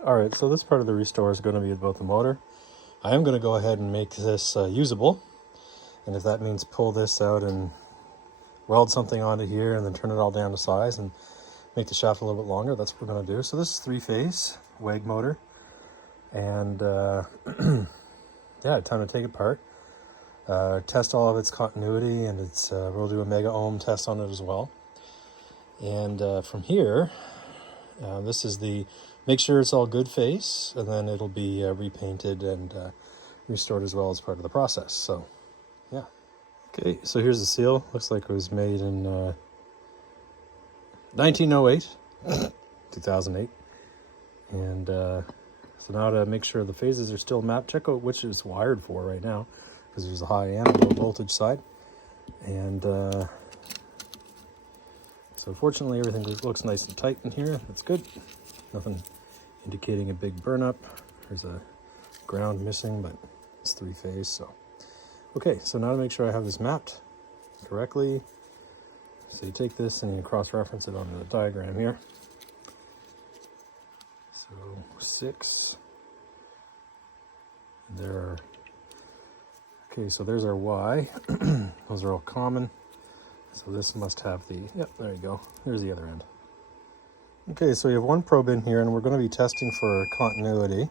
Alright, so this part of the restore is going to be about the motor. I am going to go ahead and make this usable, and if that means pull this out and weld something onto here and then turn it all down to size and make the shaft a little bit longer, that's what we're going to do. So this is 3-phase WEG motor, and yeah, time to take it apart, test all of its continuity, and we'll do a mega ohm test on it as well. And from here, this is the make sure it's all good phase, and then it'll be repainted and restored as well as part of the process. So yeah. Okay, so here's the seal. Looks like it was made in 1908, 2008. And so now to make sure the phases are still mapped, check out which it's wired for right now, because there's a high and a low voltage side. And so fortunately everything looks nice and tight in here. That's good. Nothing indicating a big burn up. There's a ground missing, but it's 3-phase. So okay, so now to make sure I have this mapped correctly, so you take this and you cross-reference it on the diagram here. So 6, there are, okay, so there's our Y. Those are all common. So this must have the, yep, there you go. Here's the other end. Okay, so you have one probe in here, and we're going to be testing for continuity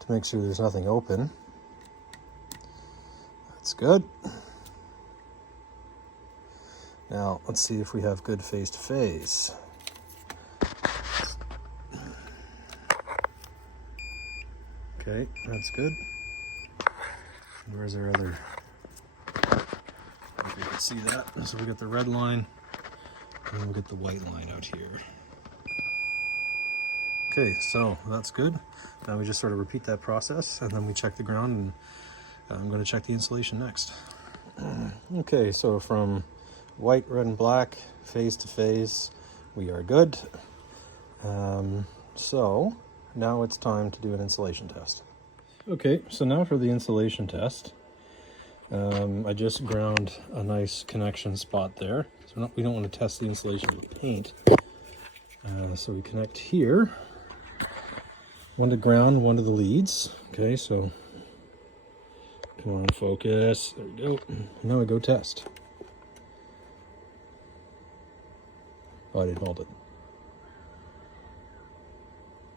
to make sure there's nothing open. That's good. Now, let's see if we have good phase-to-phase. Okay, that's good. Where's our other? If you can see that. So we got the red line, and then we get the white line out here. Okay, so that's good. Now we just sort of repeat that process, and then we check the ground, and I'm going to check the insulation next. Okay, so from white, red, and black, phase to phase, we are good. So now it's time to do an insulation test. Okay, so now for the insulation test. I just ground a nice connection spot there. So we don't want to test the insulation with paint. So we connect here. One to ground, one to the leads. Okay, so come on, focus. There we go. Now we go test. Oh, I didn't hold it.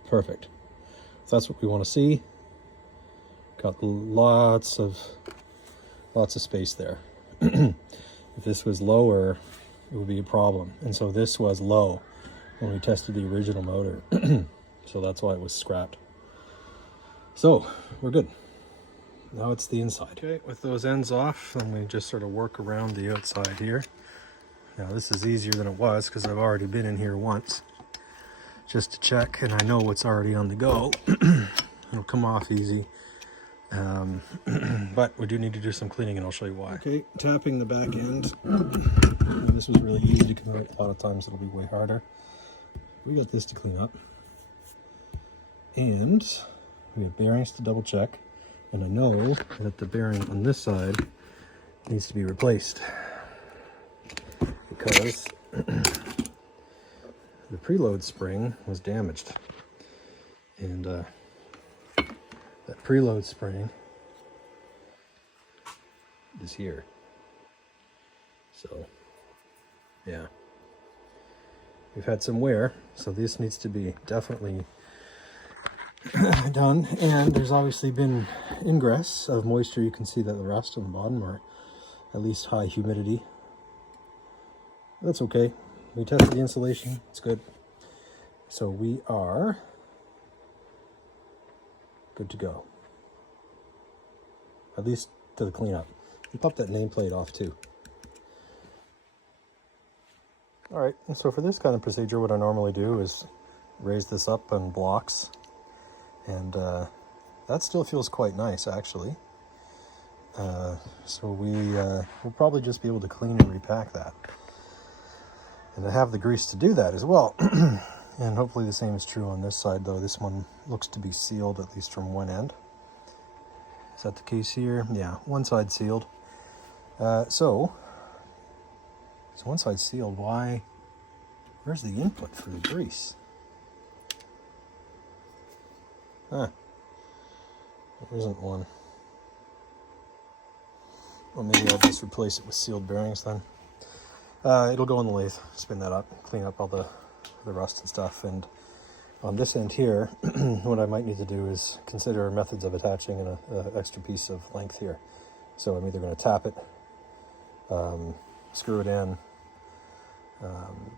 Perfect. So that's what we want to see. Got lots of space there. If this was lower, it would be a problem. And so this was low when we tested the original motor. So that's why it was scrapped. So we're good. Now it's the inside. Okay, with those ends off, then we just sort of work around the outside here. Now this is easier than it was because I've already been in here once just to check, and I know what's already on the go. It'll come off easy. But we do need to do some cleaning, and I'll show you why. Okay, tapping the back end. This was really easy to convert. A lot of times it'll be way harder. We got this to clean up. And we have bearings to double check. And I know that the bearing on this side needs to be replaced because the preload spring was damaged. And that preload spring is here. So, yeah. We've had some wear, so this needs to be definitely done. And there's obviously been ingress of moisture. You can see that the rust on the bottom, or at least high humidity. That's okay. We tested the insulation. It's good. So we are good to go. At least to the cleanup. And pop that nameplate off too. All right, so for this kind of procedure, what I normally do is raise this up on blocks, and that still feels quite nice, actually. So we'll probably just be able to clean and repack that. And I have the grease to do that as well. And hopefully the same is true on this side, though. This one looks to be sealed, at least from one end. Is that the case here? Yeah, one side sealed. So one side sealed. Why? Where's the input for the grease? Huh, there isn't one. Well, maybe I'll just replace it with sealed bearings then. It'll go in the lathe, spin that up, clean up all the rust and stuff. And on this end here, what I might need to do is consider methods of attaching an extra piece of length here. So I'm either going to tap it, screw it in, and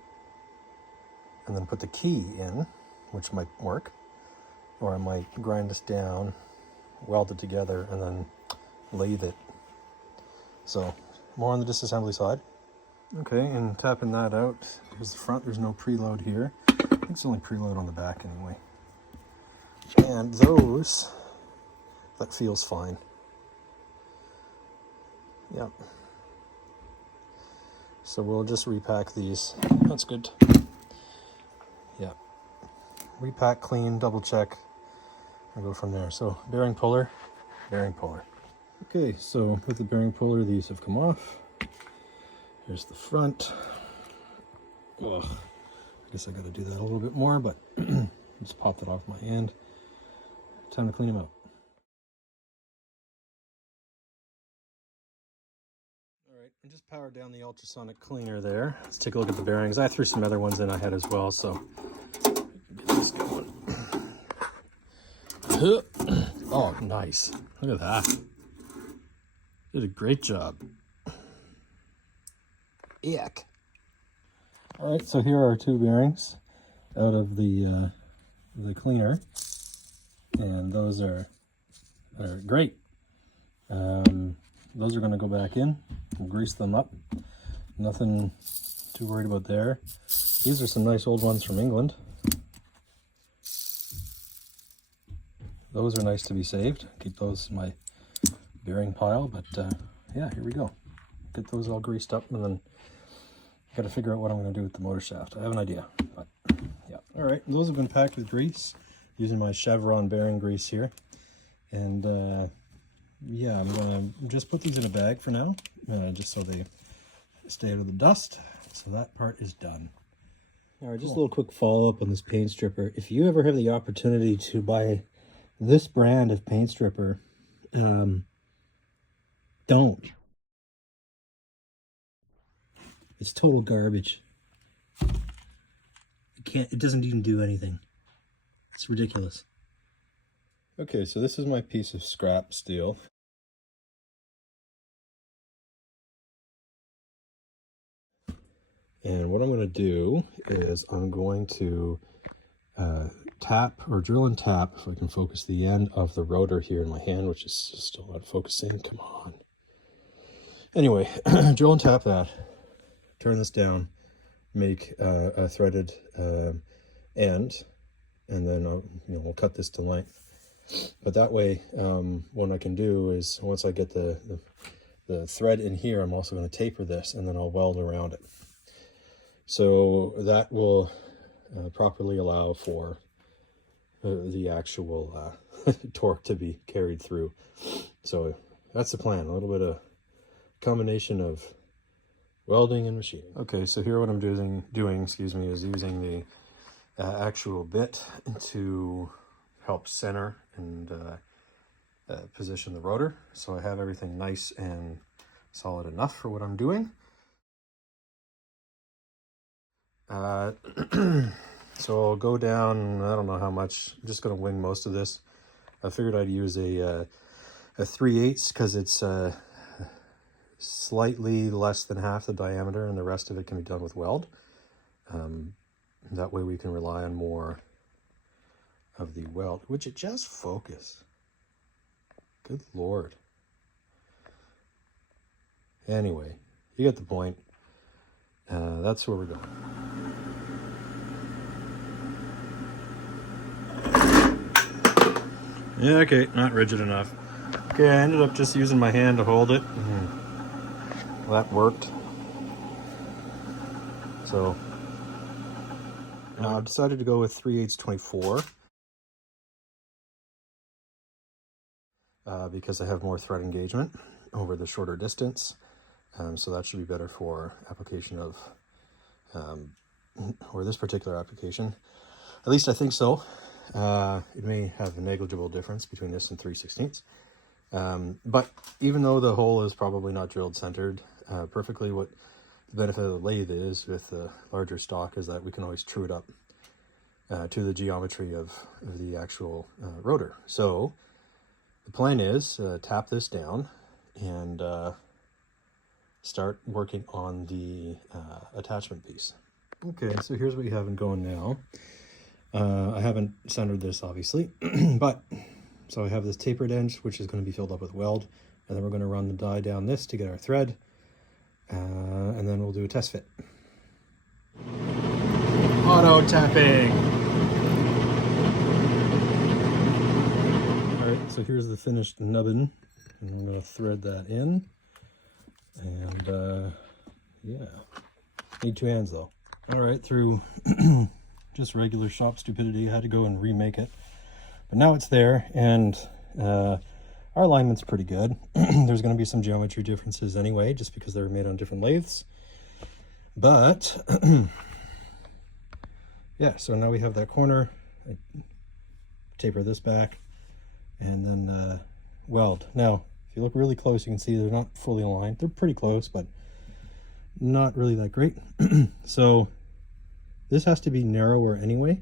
then put the key in, which might work, or I might grind this down, weld it together, and then lathe it. So more on the disassembly side. Okay, and tapping that out, here's the front. There's no preload here. I think it's only preload on the back anyway. And those, that feels fine. Yep. So we'll just repack these. That's good. Yeah. Repack, clean, double check, and go from there. So bearing puller, bearing puller. Okay, so with the bearing puller, these have come off. Here's the front. Ugh. I guess I got to do that a little bit more, but just pop that off my hand. Time to clean them out. All right, I just powered down the ultrasonic cleaner there. Let's take a look at the bearings. I threw some other ones in I had as well, so get this going. Oh, nice. Look at that. Did a great job. Yuck. All right, so here are 2 bearings out of the cleaner, and those are great. Those are going to go back in. We'll grease them up. Nothing too worried about there. These are some nice old ones from England. Those are nice to be saved. Keep those in my bearing pile, but yeah, here we go. Get those all greased up, and then got to figure out what I'm going to do with the motor shaft. I have an idea, but yeah. All right, those have been packed with grease using my Chevron bearing grease here. And yeah, I'm going to just put these in a bag for now, just so they stay out of the dust. So that part is done. All right, just a little quick follow-up on this paint stripper. If you ever have the opportunity to buy this brand of paint stripper, don't. It's total garbage. It doesn't even do anything. It's ridiculous. Okay, so this is my piece of scrap steel. And what I'm going to do is I'm going to tap or drill and tap, if I can focus the end of the rotor here in my hand, which is still not focusing. Come on. Anyway, drill and tap that. Turn this down. Make a threaded end, and then we'll cut this to length. But that way, what I can do is once I get the thread in here, I'm also going to taper this, and then I'll weld around it. So that will properly allow for the actual torque to be carried through. So that's the plan. A little bit of combination of welding and machining. Okay, so here what I'm doing, is using the actual bit to help center and position the rotor. So I have everything nice and solid enough for what I'm doing. So I'll go down, I don't know how much, I'm just going to wing most of this. I figured I'd use a 3/8 because it's slightly less than half the diameter, and the rest of it can be done with weld. That way we can rely on more of the weld. Would you just focus? Good Lord. Anyway, you get the point. That's where we're going. Yeah, okay, not rigid enough. Okay, I ended up just using my hand to hold it. Well, that worked. So I've decided to go with 3/8 24 because I have more thread engagement over the shorter distance. So that should be better for application of, or this particular application. At least I think so. It may have a negligible difference between this and 3/16. But even though the hole is probably not drilled centered perfectly, what the benefit of the lathe is with the larger stock is that we can always true it up to the geometry of the actual rotor. So the plan is tap this down and start working on the attachment piece. Okay, so here's what you have going now. I haven't centered this obviously, but so I have this tapered edge which is going to be filled up with weld, and then we're going to run the die down this to get our thread, and then we'll do a test fit. Auto tapping! Alright, so here's the finished nubbin, and I'm going to thread that in, and yeah, need 2 hands though. Alright, through just regular shop stupidity, I had to go and remake it. But now it's there, and our alignment's pretty good. There's going to be some geometry differences anyway, just because they were made on different lathes. But, yeah, so now we have that corner. I taper this back, and then weld. Now, if you look really close, you can see they're not fully aligned. They're pretty close, but not really that great. So this has to be narrower anyway.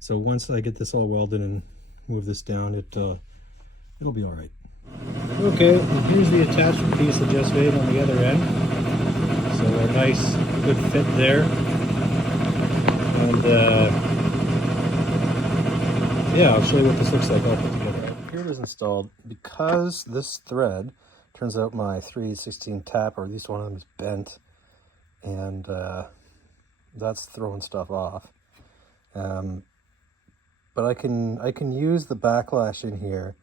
So once I get this all welded and move this down, it'll be all right. Okay, and here's the attachment piece I just made on the other end. So a nice, good fit there. And yeah, I'll show you what this looks like all put together. Here it is installed. Because this thread, turns out my 3/16 tap, or at least one of them, is bent, and that's throwing stuff off. But I can use the backlash in here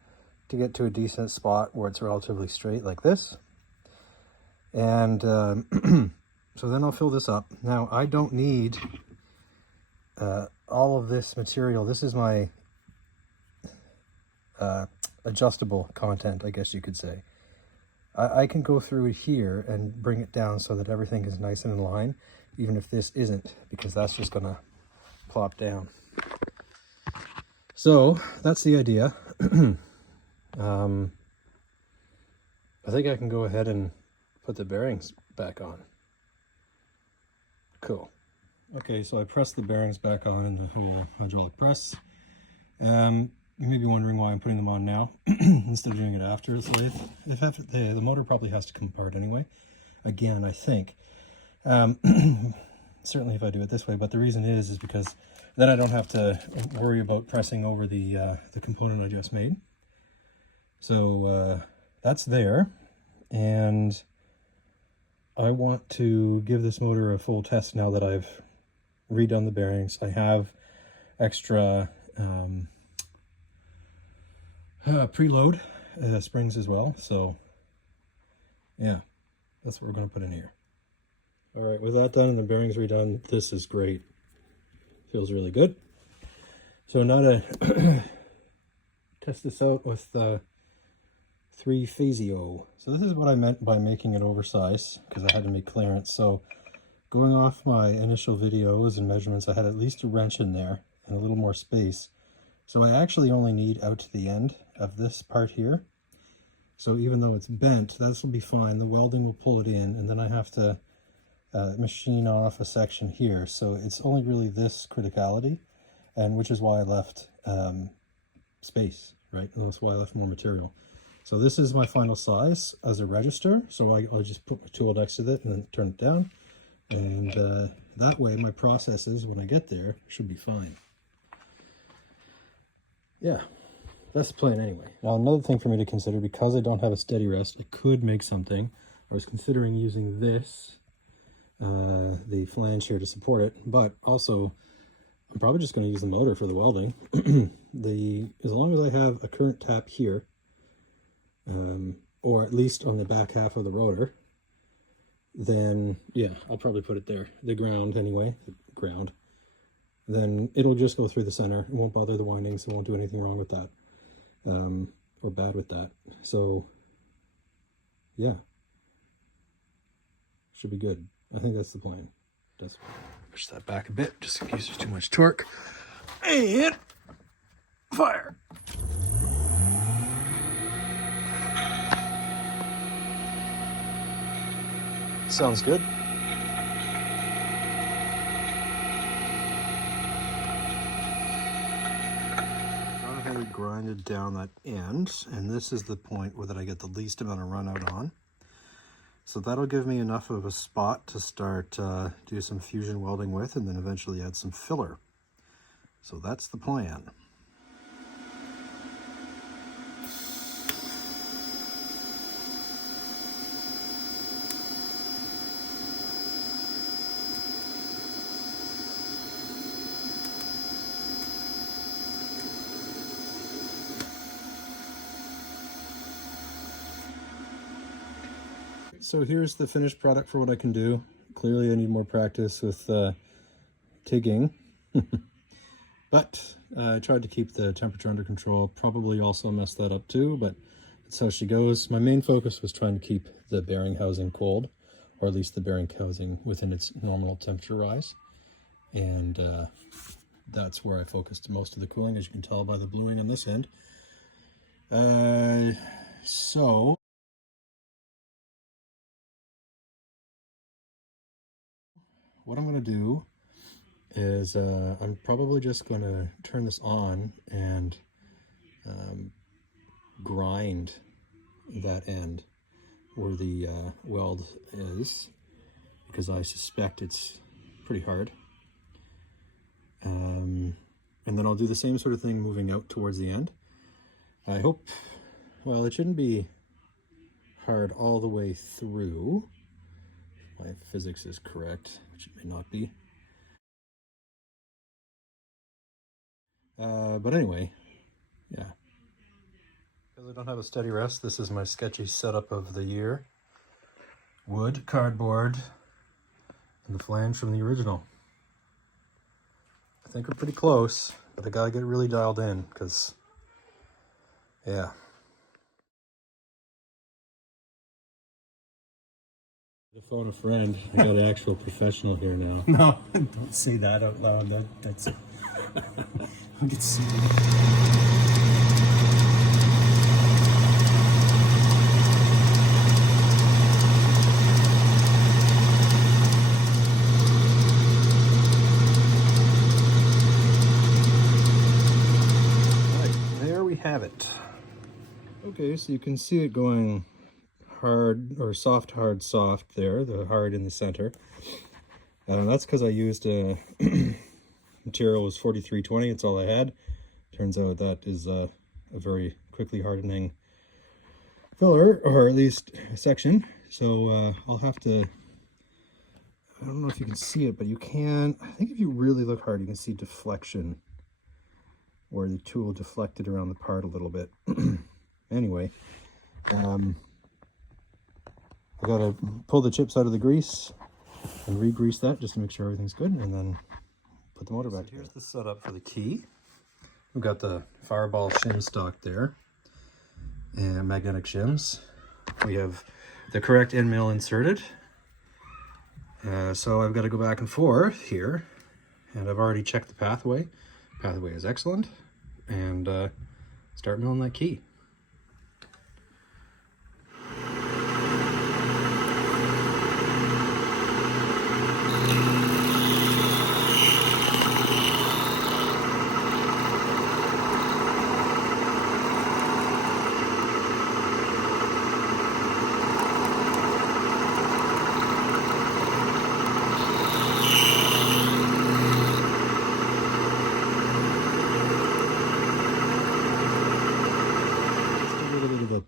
to get to a decent spot where it's relatively straight like this. And so then I'll fill this up. Now I don't need all of this material. This is my adjustable content, I guess you could say. I can go through it here and bring it down so that everything is nice and in line, even if this isn't, because that's just gonna plop down. So that's the idea. I think I can go ahead and put the bearings back on. Cool. Okay, so I pressed the bearings back on in the hydraulic press. You may be wondering why I'm putting them on now instead of doing it after it's lathe. The motor probably has to come apart anyway. Again, I think. Certainly if I do it this way, but the reason is because then I don't have to worry about pressing over the component I just made. So that's there, and I want to give this motor a full test now that I've redone the bearings. I have extra preload springs as well, so yeah, that's what we're going to put in here. All right, with that done and the bearings redone, this is great. Feels really good. So now to test this out with the 3-Phasio. So this is what I meant by making it oversized, because I had to make clearance. So going off my initial videos and measurements, I had at least a wrench in there and a little more space. So I actually only need out to the end of this part here. So even though it's bent, this will be fine. The welding will pull it in, and then I have to machine off a section here. So it's only really this criticality, and which is why I left space, right? And that's why I left more material. So this is my final size as a register. So I'll just put my tool next to it and then turn it down. And that way my processes, when I get there, should be fine. Yeah, that's the plan anyway. Now another thing for me to consider, because I don't have a steady rest, I could make something. I was considering using this, the flange here to support it, but also I'm probably just going to use the motor for the welding. As long as I have a current tap here, or at least on the back half of the rotor, then yeah, I'll probably put it there. The ground anyway, the ground. Then it'll just go through the center. It won't bother the windings. It won't do anything wrong with that, or bad with that. So yeah, should be good. I think that's the plan. Push that back a bit just in case there's too much torque. And Fire! Sounds good. Gone ahead and grinded down that end, and this is the point where that I get the least amount of run out on. So that'll give me enough of a spot to start do some fusion welding with, and then eventually add some filler. So that's the plan. So here's the finished product for what I can do. Clearly I need more practice with TIGging, but I tried to keep the temperature under control. Probably also messed that up too, but that's how she goes. My main focus was trying to keep the bearing housing cold, or at least the bearing housing within its normal temperature rise. And that's where I focused most of the cooling, as you can tell by the bluing on this end. So what I'm going to do is I'm probably just going to turn this on and grind that end where the weld is, because I suspect it's pretty hard. And then I'll do the same sort of thing moving out towards the end. I hope, well, it shouldn't be hard all the way through. My physics is correct, which it may not be. But anyway, yeah. Because I don't have a steady rest, this is my sketchy setup of the year. Wood, cardboard, and the flange from the original. I think we're pretty close, but I gotta get really dialed in, because, yeah. To phone a friend. I got an actual professional here now. No, don't say that out loud. That's I'll get sued. There we have it. Okay, so you can see it going hard, or soft, hard, soft there, the hard in the center. That's because I used material was 4320, it's all I had. Turns out that is a very quickly hardening filler, or at least a section. So I'll have to, I don't know if you can see it, but you can, I think if you really look hard, you can see deflection, where the tool deflected around the part a little bit. Anyway, I gotta pull the chips out of the grease and re-grease that just to make sure everything's good, and then put the motor back. So here's the setup for the key. We've got the Fireball shim stock there, and magnetic shims. We have the correct end mill inserted. So I've got to go back and forth here, and I've already checked the pathway. Pathway is excellent, and start milling that key.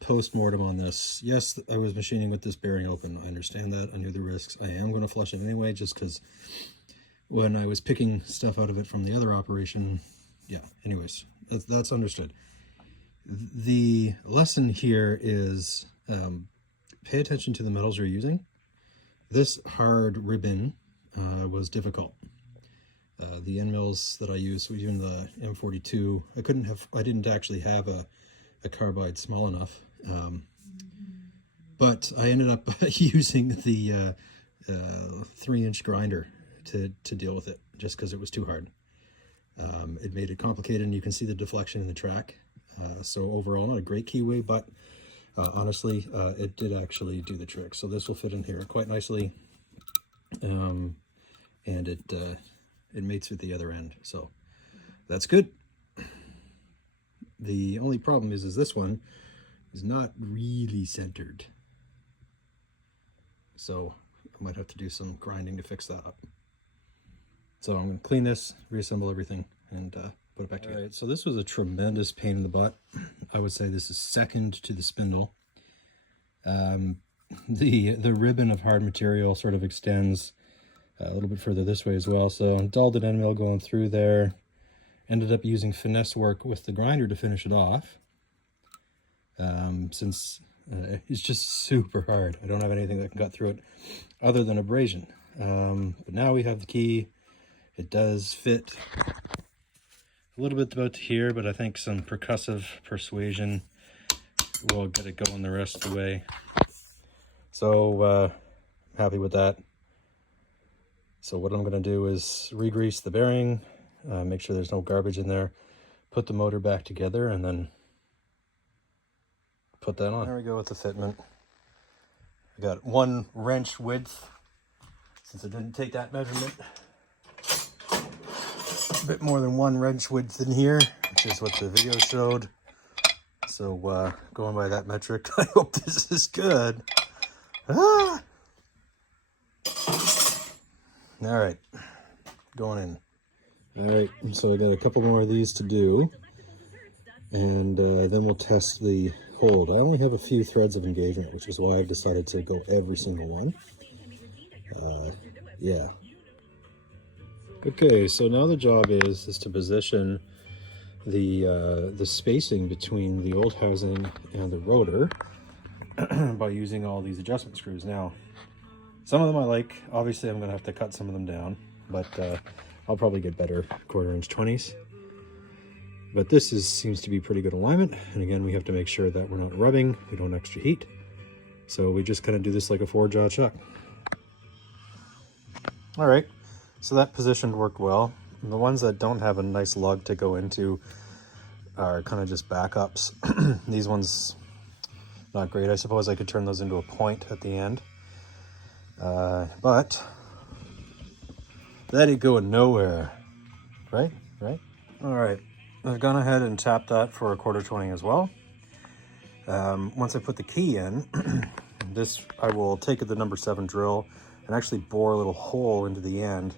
Post-mortem on this. Yes, I was machining with this bearing open. I understand that. I knew the risks. I am going to flush it anyway, just because when I was picking stuff out of it from the other operation, yeah, anyways, that's understood. The lesson here is pay attention to the metals you're using. This hard ribbon was difficult. The end mills that I used, so even the M42, I didn't actually have a carbide small enough, but I ended up using the 3-inch grinder to deal with it, just because it was too hard. It made it complicated, and you can see the deflection in the track. So overall, not a great keyway, but honestly, it did actually do the trick. So this will fit in here quite nicely, and it mates with the other end. So that's good. The only problem is this one is not really centered. So I might have to do some grinding to fix that up. So I'm going to clean this, reassemble everything, and put it back together. All right, so this was a tremendous pain in the butt. I would say this is second to the spindle. The ribbon of hard material sort of extends a little bit further this way as well. So dulled end mill going through there. Ended up using finesse work with the grinder to finish it off. Since it's just super hard. I don't have anything that can cut through it other than abrasion. But now we have the key. It does fit a little bit about to here, but I think some percussive persuasion will get it going the rest of the way. So happy with that. So what I'm going to do is re-grease the bearing, make sure there's no garbage in there, put the motor back together, and then put that on. There we go with the fitment. I got 1 wrench width, since I didn't take that measurement. A bit more than 1 wrench width in here, which is what the video showed. So going by that metric, I hope this is good. Ah! All right, going in. All right, so I got a couple more of these to do, and then we'll test the hold. I only have a few threads of engagement, which is why I've decided to go every single one. Yeah. Okay, so now the job is to position the spacing between the old housing and the rotor by using all these adjustment screws. Now, some of them I like. Obviously, I'm going to have to cut some of them down, but I'll probably get better 1/4 inch 20s. But this seems to be pretty good alignment. And again, we have to make sure that we're not rubbing, we don't extra heat. So we just kind of do this like a 4-jaw chuck. All right, so that position worked well. And the ones that don't have a nice lug to go into are kind of just backups. These ones, not great. I suppose I could turn those into a point at the end. But that ain't going nowhere, right? All right, I've gone ahead and tapped that for a 1/4 20 as well. Once I put the key in, I will take the number 7 drill and actually bore a little hole into the end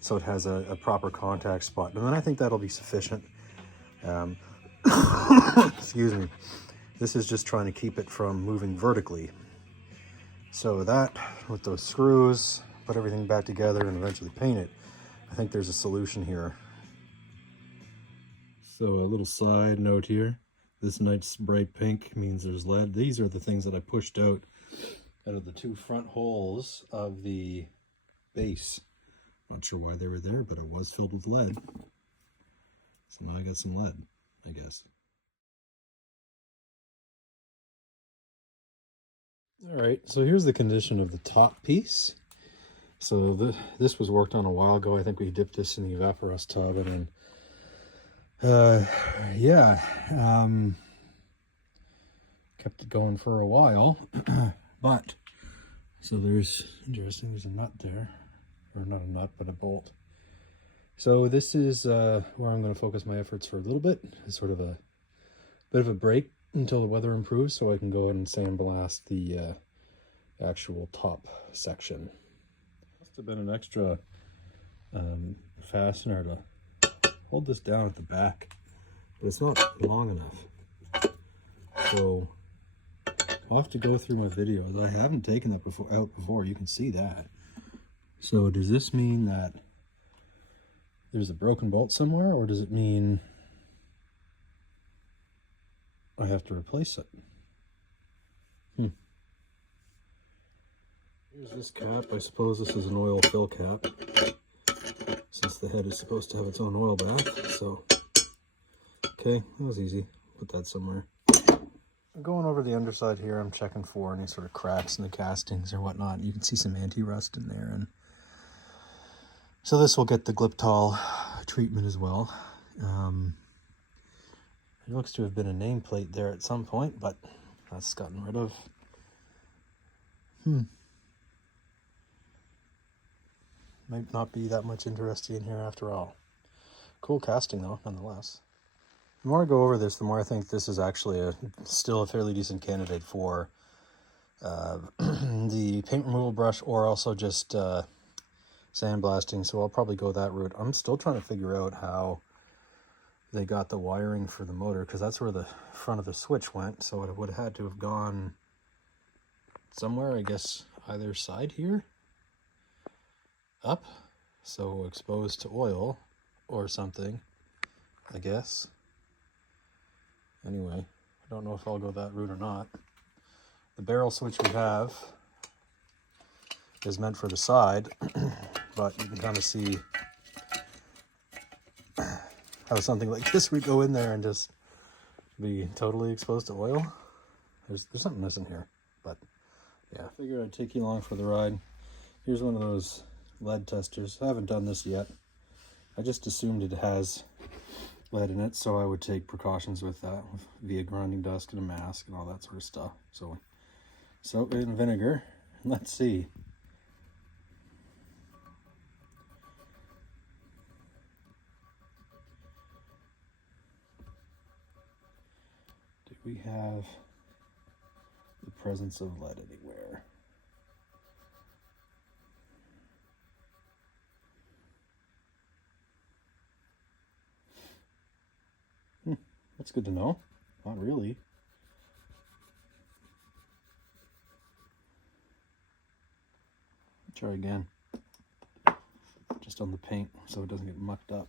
so it has a proper contact spot. And then I think that'll be sufficient. Excuse me. This is just trying to keep it from moving vertically. So that, with those screws, put everything back together and eventually paint it, I think there's a solution here. So a little side note here. This nice bright pink means there's lead. These are the things that I pushed out of the 2 front holes of the base. Not sure why they were there, but it was filled with lead. So now I got some lead, I guess. All right, so here's the condition of the top piece. So this was worked on a while ago. I think we dipped this in the Evapo-Rust tub, and then kept it going for a while. But so there's a nut there, or not a nut, but a bolt. So this is where I'm going to focus my efforts for a little bit. It's sort of a bit of a break until the weather improves, so I can go ahead and sandblast the actual top section. Must have been an extra fastener to hold this down at the back, but it's not long enough. So I'll have to go through my videos. I haven't taken that out before. You can see that. So does this mean that there's a broken bolt somewhere, or does it mean I have to replace it? Here's this cap. I suppose this is an oil fill cap, since the head is supposed to have its own oil bath. So, okay, that was easy. Put that somewhere. I'm going over the underside here. I'm checking for any sort of cracks in the castings or whatnot. You can see some anti-rust in there, and so this will get the Gliptol treatment as well. It looks to have been a nameplate there at some point, but that's gotten rid of. Might not be that much interesting in here after all. Cool casting though, nonetheless. The more I go over this, the more I think this is actually still a fairly decent candidate for the paint removal brush, or also just sandblasting, so I'll probably go that route. I'm still trying to figure out how they got the wiring for the motor, because that's where the front of the switch went, so it would have had to have gone somewhere, I guess either side here, up, so exposed to oil or something, I guess. Anyway, I don't know if I'll go that route or not. The barrel switch we have is meant for the side, but you can kind of see how something like this would go in there and just be totally exposed to oil. There's something missing here, but yeah, I figured I'd take you along for the ride. Here's one of those lead testers. I haven't done this yet. I just assumed it has lead in it, so I would take precautions with that via grinding dust and a mask and all that sort of stuff. So soak it in vinegar. Let's see. Do we have the presence of lead anywhere? That's good to know. Not really. Try again. Just on the paint so it doesn't get mucked up.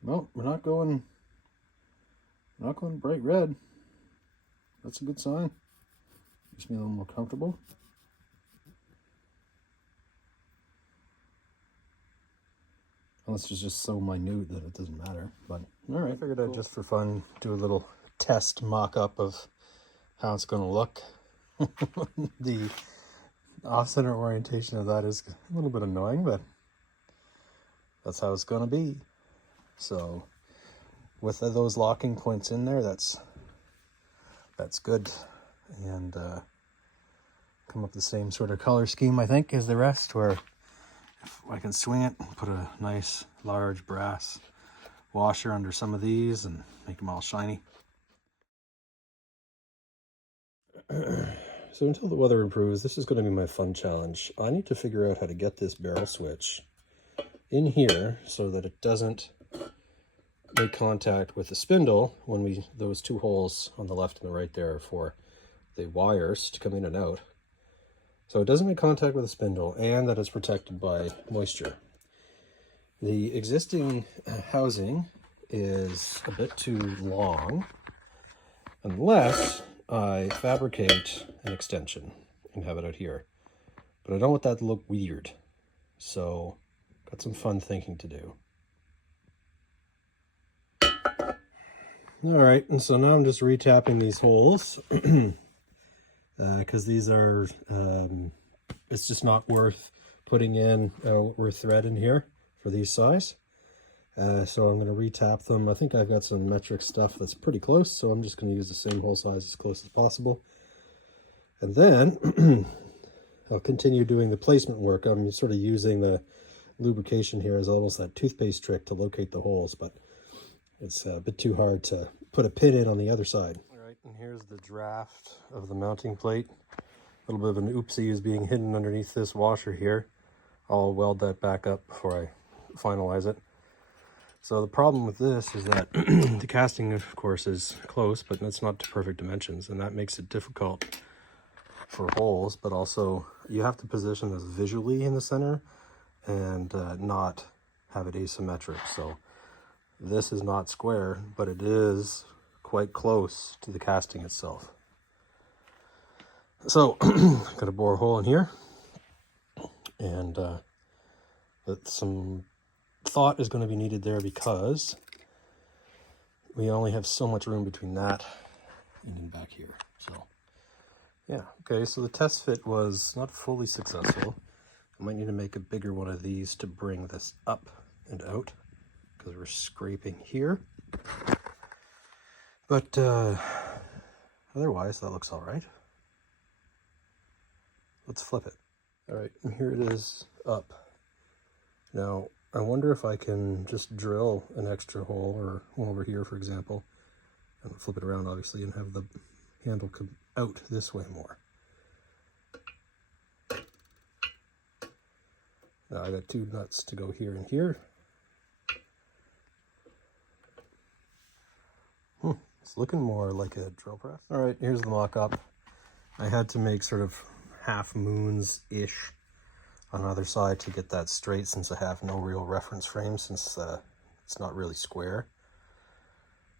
Well, we're not going bright red. That's a good sign. Makes me a little more comfortable. Unless it's just so minute that it doesn't matter. But all right, I figured I'd just for fun do a little test mock-up of how it's going to look. The off-center orientation of that is a little bit annoying, but that's how it's going to be. So with those locking points in there, that's good, and come up with the same sort of color scheme, I think, as the rest, where if I can swing it, put a nice large brass washer under some of these and make them all shiny. So until the weather improves, this is going to be my fun challenge. I need to figure out how to get this barrel switch in here so that it doesn't make contact with the spindle when those two holes on the left and the right there are for the wires to come in and out. So it doesn't make contact with the spindle, and that it's protected by moisture. The existing housing is a bit too long, unless I fabricate an extension and have it out here. But I don't want that to look weird, so got some fun thinking to do. All right, and so now I'm just retapping these holes because these are, it's just not worth putting in or thread in here for these size. So I'm going to retap them. I think I've got some metric stuff that's pretty close, so I'm just going to use the same hole size as close as possible. And then I'll continue doing the placement work. I'm sort of using the lubrication here as almost that toothpaste trick to locate the holes, but it's a bit too hard to put a pin in on the other side. All right, and here's the draft of the mounting plate. A little bit of an oopsie is being hidden underneath this washer here. I'll weld that back up before I finalize it. So the problem with this is that the casting, of course, is close, but it's not to perfect dimensions, and that makes it difficult for holes, but also you have to position this visually in the center and not have it asymmetric. So This is not square, but it is quite close to the casting itself. So, gonna bore a hole in here, and some thought is going to be needed there because we only have so much room between that and then back here. So, yeah, okay, so the test fit was not fully successful. I might need to make a bigger one of these to bring this up and out, because we're scraping here. But otherwise, that looks all right. Let's flip it. All right, and here it is up. Now, I wonder if I can just drill an extra hole, or one over here, for example, and flip it around, obviously, and have the handle come out this way more. Now, I got 2 nuts to go here and here. It's looking more like a drill press. All right, here's the mock-up. I had to make sort of half moons-ish on the other side to get that straight, since I have no real reference frame, since it's not really square.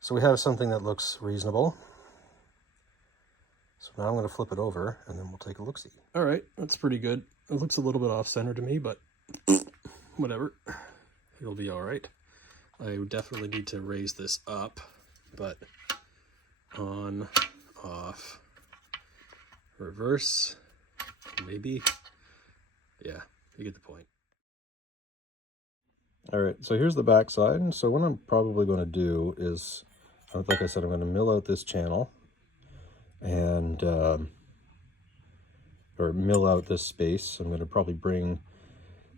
So we have something that looks reasonable. So now I'm going to flip it over, and then we'll take a look-see. All right, that's pretty good. It looks a little bit off-center to me, but whatever. It'll be all right. I definitely need to raise this up, but on, off, reverse, maybe. Yeah, you get the point. All right, so here's the back side. And so what I'm probably going to do is, like I said, I'm going to mill out this channel and, or mill out this space. I'm going to probably bring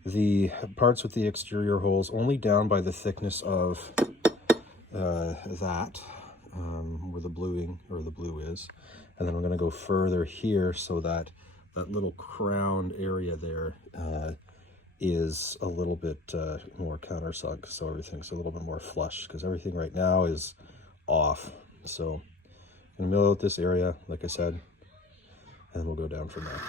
the parts with the exterior holes only down by the thickness of where the blue is. And then I'm going to go further here so that that little crowned area there is a little bit more countersunk, so everything's a little bit more flush, because everything right now is off. So I'm going to mill out this area, like I said, and we'll go down from there.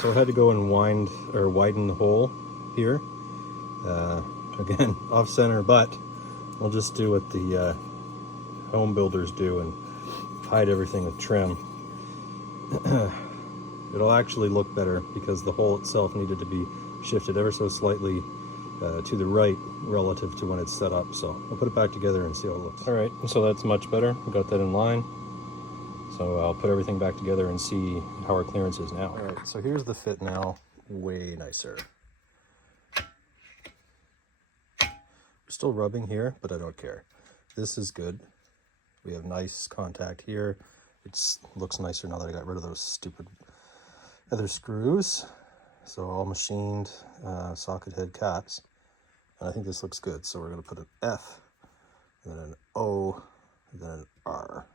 So I had to go and widen the hole here. Again, off center, but we'll just do what the home builders do and hide everything with trim. It'll actually look better because the hole itself needed to be shifted ever so slightly to the right relative to when it's set up. So I'll put it back together and see how it looks. All right, so that's much better. We got that in line. So I'll put everything back together and see how our clearance is now. All right, so here's the fit now, way nicer. We're still rubbing here, but I don't care. This is good. We have nice contact here. It looks nicer now that I got rid of those stupid other screws. So all machined socket head caps. And I think this looks good. So we're gonna put an F, and then an O, and then an R.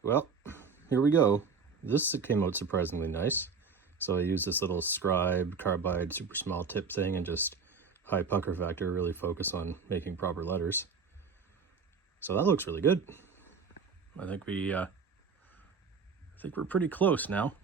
Well, here we go. This came out surprisingly nice. So I used this little Scribe carbide super small tip thing and just high pucker factor, really focus on making proper letters. So that looks really good. I think we're pretty close now.